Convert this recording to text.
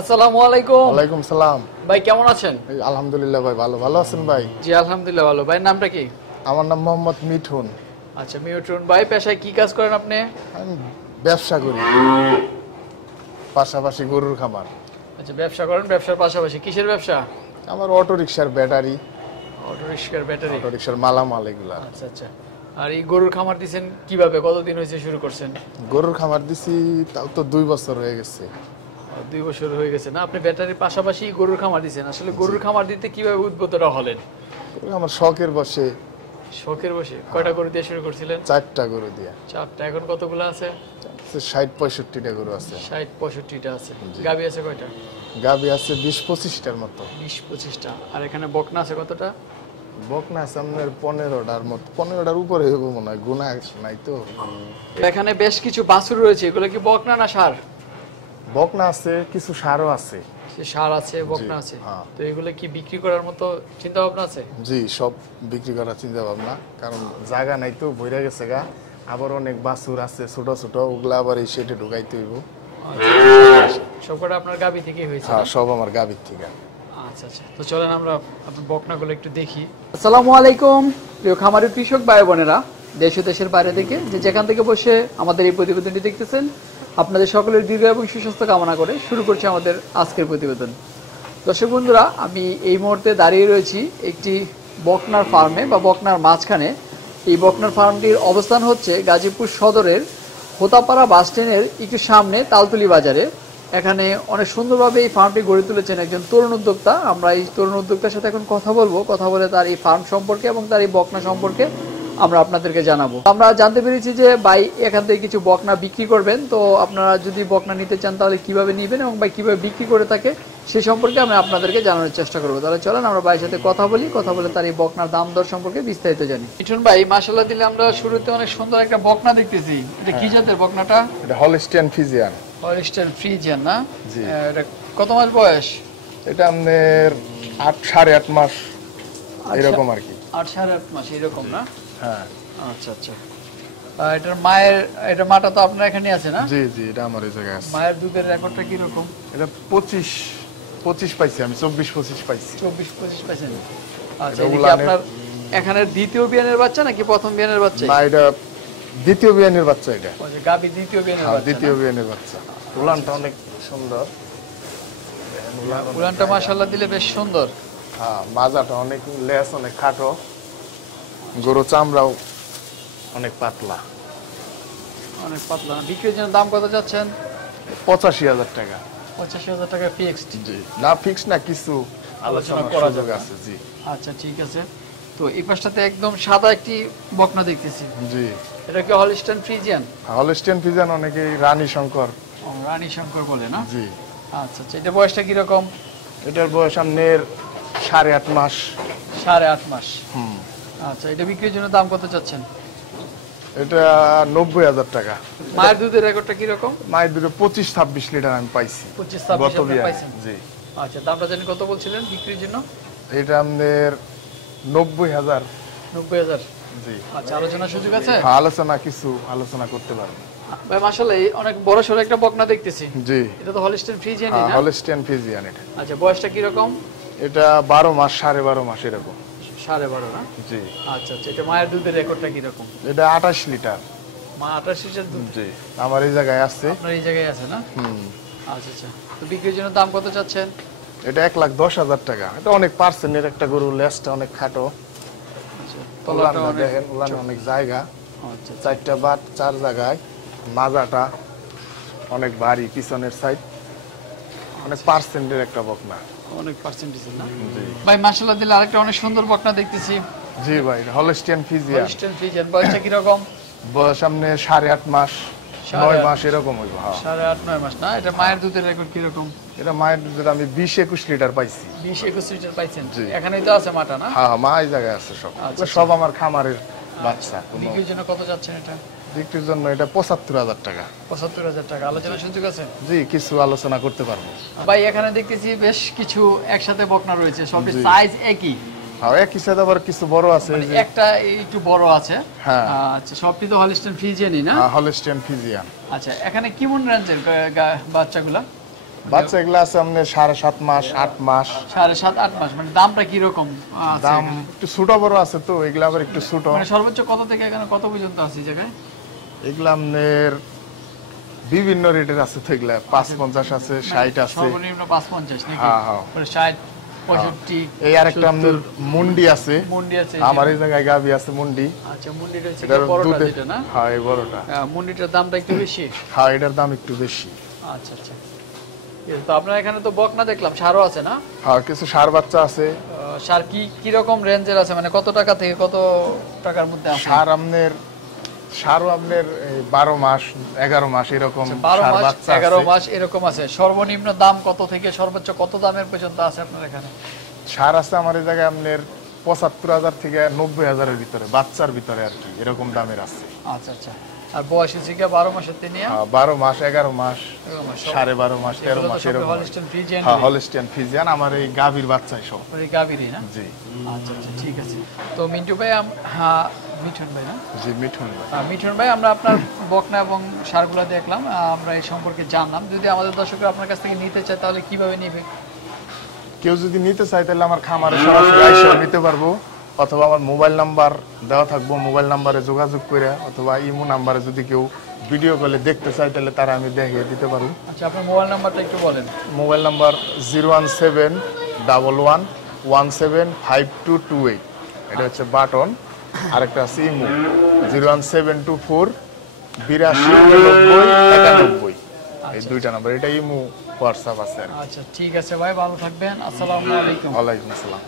আসসালামু আলাইকুম। ওয়ালাইকুম সালাম। ভাই কেমন আছেন? আলহামদুলিল্লাহ ভাই, ভালো আছেন ভাই? জি আলহামদুলিল্লাহ ভালো। ভাইয়ের নামটা কি? আমার নাম মোহাম্মদ মিঠুন। আচ্ছা মিঠুন ভাই, পেশায় কি কাজ করেন আপনি? আমি ব্যবসা করি, পাশাপাশি গরুর খামার। আচ্ছা ব্যবসা করেন, ব্যবসার পাশাপাশি কিসের ব্যবসা? আমার অটো রিক্সার ব্যাটারি, অটো রিক্সার ব্যাটারি, অটো রিক্সার মালামাল এগুলা। আচ্ছা আচ্ছা। আর এই গরুর খামার দিছেন কিভাবে, কতদিন হয়েছে শুরু করছেন? গরুর খামার দিছি তাও তো 2 বছর হয়ে গেছে। 2 বছর হয়ে গেছে না? আপনি ব্যাটারির পাশাপাশি গরুর খামার দিছেন। আসলে গরুর খামার দিতে কিভাবে উদ্বুদ্ধটা হলেন? আমার শখের বসে শখের বসে। কয়টা গরু দিয়ে শুরু করছিলেন? 4টা গরু দিয়া। 4টা। এখন কতগুলো আছে? 60-65টা গরু আছে। 60-65টা আছে। গাভী আছে কয়টা? গাভী আছে 20-25টার মতো। 20-25টা। আর এখানে বকনা আছে কতটা? বকনা আছে আপনার 15টার মতো, 15টার উপরে হইব মনে হয়, গুণা নাই তো। এখানে বেশ কিছু বাছুর রয়েছে, এগুলো কি বকনা না ষাঁড়? বকনা আছে, কিছু সারও আছে। ষাঁড় আছে, বকনা আছে। হ্যাঁ। তো এগুলো কি বিক্রি করার মতো চিন্তা ভাবনা আছে? জি, সব বিক্রি করার চিন্তা ভাবনা, কারণ জায়গা নাই তো, ভইরা গেছে গা। আবার অনেক বাছুর আছে ছোট ছোট, ওগুলা আবার এই শেডে ঢুকাইতে হইব। সবকটা আপনার গাবি থেকেই হয়েছে? হ্যাঁ, সব আমার গাভীর থেকে। আচ্ছা আচ্ছা, তো চলেন আমরা আপনার বকনাগুলো একটু দেখি। আসসালামু আলাইকুম প্রিয় খামারি কৃষক ভাই বোনেরা, দেশ ও দেশের বাইরে থেকে যে যেখান থেকে বসে আমাদের এই প্রতিবেদনটি দেখতেছেন, আপনাদের সকলের দীর্ঘ এবং সুস্বাস্থ্য কামনা করে শুরু করছি আমাদের আজকের প্রতিবেদন। দর্শক বন্ধুরা, আমি এই মুহূর্তে দাঁড়িয়ে রয়েছি একটি বকনার ফার্মে বা বকনার মাঝখানে। এই বকনার ফার্মটির অবস্থান হচ্ছে গাজীপুর সদরের হোতাপাড়া বাস স্ট্যান্ডের একটু সামনে তালতলি বাজারে। এখানে অনেক সুন্দরভাবে এই ফার্মটি গড়ে তুলেছেন একজন তরুণ উদ্যোক্তা। আমরা এই তরুণ উদ্যোক্তার সাথে এখন কথা বলবো, কথা বলে তার এই ফার্ম সম্পর্কে এবং তার এই বকনা সম্পর্কে আমরা আপনাদেরকে জানাবো। আমরা জানতে পেরেছি যে ভাই এখান থেকে কিছু বকনা বিক্রি করবেন, তো আপনারা যদি বকনা নিতে চান তাহলে কিভাবে নেবেন এবং ভাই কিভাবে বিক্রি করে থাকে সে সম্পর্কে আমি আপনাদেরকে জানানোর চেষ্টা করবো। তাহলে চলেন আমরা ভাইয়ের সাথে কথা বলি, কথা বলে তার এই বকনার দাম দর সম্পর্কে বিস্তারিত জানি। মিঠুন ভাই, মাশাআল্লাহ দিলে আমরা শুরুতে অনেক সুন্দর একটা বকনা দেখতেছি। এটা কি জাতের বকনাটা? এটা হলস্টিয়ান ফ্রিজিয়ান। হলস্টাইন ফ্রিজিয়ান না? জি। এটা কত মাস বয়স? এটা আমাদের 8-8.5 মাস এরকম আর কি। 8-8.5 মাস এরকম না? হ্যাঁ। আচ্ছা আচ্ছা। এটার মায়ের, এটা মাটা তো আপনার এখানে আছে না? জি জি, এটা আমার এই জায়গায় আছে। মায়ের দুধের রেকর্ডটা কি রকম? এটা 25 পাইছি আমি, 24-25 পাইছি। 24-25 পাইছেন? আচ্ছা, এটা এটা কি উলানের- আপনার এখানে দ্বিতীয় বিয়ানের বাচ্চা নাকি প্রথম বিয়ানের বাচ্চা? না, এটা দ্বিতীয় বিয়ানের বাচ্চা। এটা গাবি দ্বিতীয় বিয়ানের হ্যাঁ, বাচ্চা। দ্বিতীয় বিয়ানের বাচ্চা। উলানটা অনেক সুন্দর। উলানটা মাশাআল্লাহ দিলে বেশ সুন্দর। হ্যাঁ, মাজাটা অনেক, লেস অনেক খাটো, গরু চামড়াও অনেক পাতলা। অনেক পাতলা। বিক্রির জন্য দাম কত যাচ্ছেন? 85,000 টাকা। 85,000 টাকা ফিক্সড? জি, না ফিক্স না, কিছু আলোচনা করা যাবে আছে। জি আচ্ছা ঠিক আছে। তো এই পাশটাতে একদম সাদা একটি বকনা দেখতেছি। জি, এটা কি হলস্টাইন ফ্রিজিয়ান? হলস্টিয়ান ফ্রিজিয়ান অনেকে রানী শঙ্কর। ও, রানী শঙ্কর বলে না? জি। আচ্ছা আচ্ছা, এটা বয়সটা কি রকম? এটার বয়স আপনার 8.5 মাস। 8.5 মাস। আচ্ছা, এটা বিক্রির জন্য দাম কত চাচ্ছেন? এটা 90,000 টাকা। মায়ের দুধের রেকর্ডটা কি রকম? মায়ের দুটো 25-26 লিটার আমি পাইছি 25-26 গত আপনি বিয়ানে। পাইছেন? জি। আচ্ছা, দামটা জানি কত বলছিলেন বিক্রির জন্য? এটা আমাদের 90,000। 90,000? জি। আচ্ছা, আলোচনার সুযোগ আছে? হ্যাঁ, কিছু আলোচনা করতে পারবেন। ভাই মাশাআল্লাহ অনেক বড় সড়ো একটা বকনা দেখতেছি। জি। এটা তো হলস্টাইন ফ্রিজিয়ানই না? হলস্টিয়ান ফ্রিজিয়ান এটা। আচ্ছা, বয়সটা কি রকম? এটা 12 মাস, 12.5 মাস এরকম। 12.5 না? জি। আচ্ছা আচ্ছা, এটা মায়ের দুধের রেকর্ডটা কি রকম? এটা 28 লিটার। মা 28 লিটার দুধ? জি, আমার এই জায়গায় আছে। আপনার এই জায়গায় আছে না? আচ্ছা আচ্ছা। তো বিক্রির জন্য দাম কত চাচ্ছেন? এটা 1,10,000 টাকা। এটা অনেক পার্সেন্টের একটা গরু, লেজটা অনেক খাটো। আচ্ছা, তলাটা অনেক। দেখেন, উলানে অনেক জায়গা, আচ্ছা 4টা বাট 4 জায়গায়। মাজাটা অনেক ভারী, পিছনের সাইড অনেক পার্সেন্টের একটা বকনা। অনেক পার্সেন্টেজ না? জি। ভাই মাশাআল্লাহ দিলে আরেকটা অনেক সুন্দর বকনা দেখতেছি। জি ভাই, হলস্টিয়ান ফ্রিজিয়ান। হলস্টাইন ফ্রিজিয়ান, বয়সটা কি রকম? বয়স সামনে 8.5 মাস, 9 মাস এরকম হইব। হ্যাঁ। 8.5-9 মাস না? এটা মায়ের দুধের রেকর্ড কি রকম? এটা মায়ের দুধের আমি 20-21 লিটার পাইছি। 20-21 লিটার পাইছেন? জি। এখানেই তো আছে মাটা না? হ্যাঁ, মা এই জায়গায় আছে সব। আচ্ছা, সব আমার খামারের বাচ্চা। কোনো বিক্রির জন্য কত যাচ্ছেন এটা? বিক্রির জন্য এটা 75,000 টাকা। 75,000 টাকা। আলোচনার সুযোগ আছে? জি, কিছু আলোচনা করতে পারবো। ভাই এখানে দেখতেছি বেশ কিছু একসাথে বকনা রয়েছে, সবই সাইজ একই। হ্যাঁ, একই সাথে আবার কিছু বড় আছে। মানে যে একটা একটু বড় আছে। হ্যাঁ। আচ্ছা, সবটি তো হলস্টাইন ফ্রিজিয়ানই না? Holstein Friesian. আচ্ছা, এখানে কেমন রেঞ্জের বাচ্চাগুলা? বাচ্চা এগুলা আছে আপনার 7.5 মাস 8 মাস 7.5-8 মাস, মানে দামটা কি রকম আছে দাম এখানে? একটু ছোট বড় আছে তো, এগুলা আবার একটু ছোট। মানে সর্বোচ্চ কত থেকে এখানে কত পর্যন্ত আছে এই জায়গায়? এগুলা আপনার বিভিন্ন রেটের আছে তো, এগুলা 5.50 আছে, 60 আছে। সর্বনিম্ন 5.50 নাকি? হ্যাঁ, হ্যাঁ। পরে 60, 65, এই আরেকটা আপনার মুন্ডি আছে, মুন্ডি আছে। আমার এই জায়গায় গাবি আছে মুন্ডি। আচ্ছা, মুন্ডিটা হচ্ছে এটার বড়টা দুধে যেটা না? হ্যাঁ এই বড়টা। মুন্ডিটার দামটা একটু বেশি। হ্যাঁ এটার দাম একটু বেশি। আচ্ছা আচ্ছা, ঠিক আছে। তো আপনার এখানে তো বকনা দেখলাম, ষাঁড়ও আছে না? হ্যাঁ কিছু ষাঁড় বাচ্চা আছে। ষাঁড় কি রকম রেঞ্জের আছে, মানে কত টাকা থেকে কত টাকার মধ্যে আছে? ষাঁড়ও আপনার 12 মাস 11 মাস এরকম 12 ষাঁড় মাস বাচ্চা 11 আছে। মাস এরকম আছে। সর্বনিম্ন দাম কত থেকে সর্বোচ্চ কত দামের পর্যন্ত আছে আপনার এখানে? ষাঁড় আছে আমার এই জায়গায় আপনার 75,000 থেকে 90,000 এর ভিতরে, বাচ্চার ভিতরে আর কি, এরকম দামের আছে। আচ্ছা আচ্ছা। আর বয়স হচ্ছে কি 12 মাসের তিনি? 12 মাস 11 মাস 12.5 মাস 13 মাস এরকম। Holstein Friesian. হ্যাঁ হলিস্টিয়ান ফ্রিজিয়ান, আমার এই গাভীর বাচ্চাই সব। ওই গাবিরি না? জি আচ্ছা আচ্ছা, ঠিক আছে। তো মিন্টু ভাই, হ্যাঁ মিঠুন ভাই না? জি মিঠুন ভাই। মিঠুন ভাই, আমরা আপনার বকনা এবং ষাঁড়গুলো দেখলাম, আমরা এই সম্পর্কে জানলাম। যদি আমাদের দর্শকরা আপনার কাছ থেকে নিতে চায় তাহলে কিভাবে নেবে? কেউ যদি নিতে চায় তাহলে আমার খামারে সরাসরি আইসা নিতে পারবো, অথবা আমার মোবাইল নাম্বার দেওয়া থাকবো, মোবাইল নাম্বারে যোগাযোগ করে, অথবা ইমো নাম্বারে যদি কেউ ভিডিও কলে দেখতে চায় তাহলে তারা আমি দেখিয়ে দিতে পারবো। আচ্ছা, আপনার মোবাইল নাম্বারটা একটু বলেন। মোবাইল নাম্বার 01711175228, এটা হচ্ছে বাটন। আরেকটা আছে ইমো 01724829091, এই দুইটা নাম্বার, এটা ইমো হোয়াটসঅ্যাপ আছে আর কি। আচ্ছা, ঠিক আছে ভাই, ভালো থাকবেন। আসসালামু আলাইকুম। ওয়ালাইকুম আসসালাম।